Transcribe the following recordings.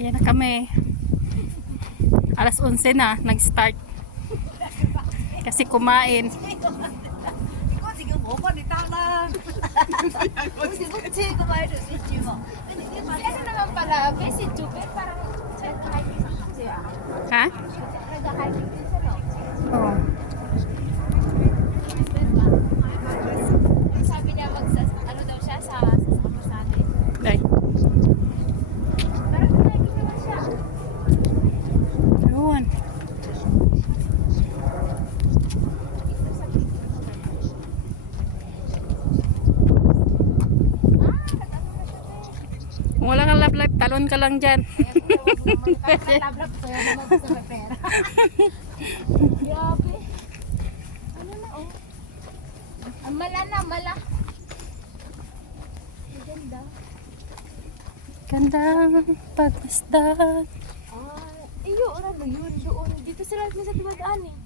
Ayan na kami. Alas 11 na, nag-start. Kasi kumain. Ano naman pala, basic tubig, parang hiking siya. Ha? Nag-hiking din siya, no? Oo. Sabi niya ano daw siya, sasama sa atin. Ay. Parang nag-hiking naman siya. Yun. Kung wala kang love life, talon ka lang dyan. Lablab ko yan naman sa pera. Grabe. Ano na, oh. Mala na, mala. Ang ganda. Gandang pag-isdan. Yun, ano yun, doon. Dito sila sa dumadaan eh.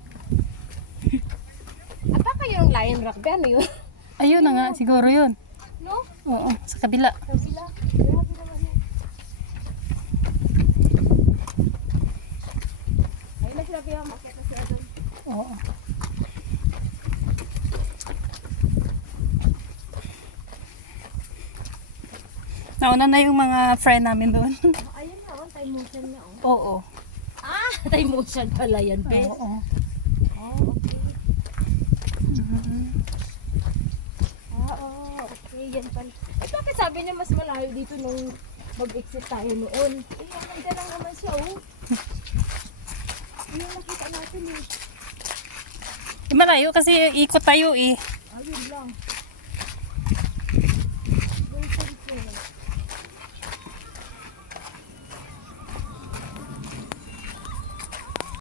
Ata kayo yung lion rugby, ano yun? Ayun na nga, siguro yun. No? Oo, sa kabila. Kabila. Grabe naman yun. Ayun na sila kaya makita sila doon. Oo. Nauna na yung mga friend namin doon. Ayun na, oh, time motion niya, oh. Oo. Time motion pala yan, pe. Oo. Okay. Okay, yan pala. Eh, bakit sabi niya mas malayo dito nung mag-exit tayo noon? Eh, hanggang lang naman siya, oh. Ayun, nakita natin, eh. Malayo kasi ikot tayo eh. Ayun lang.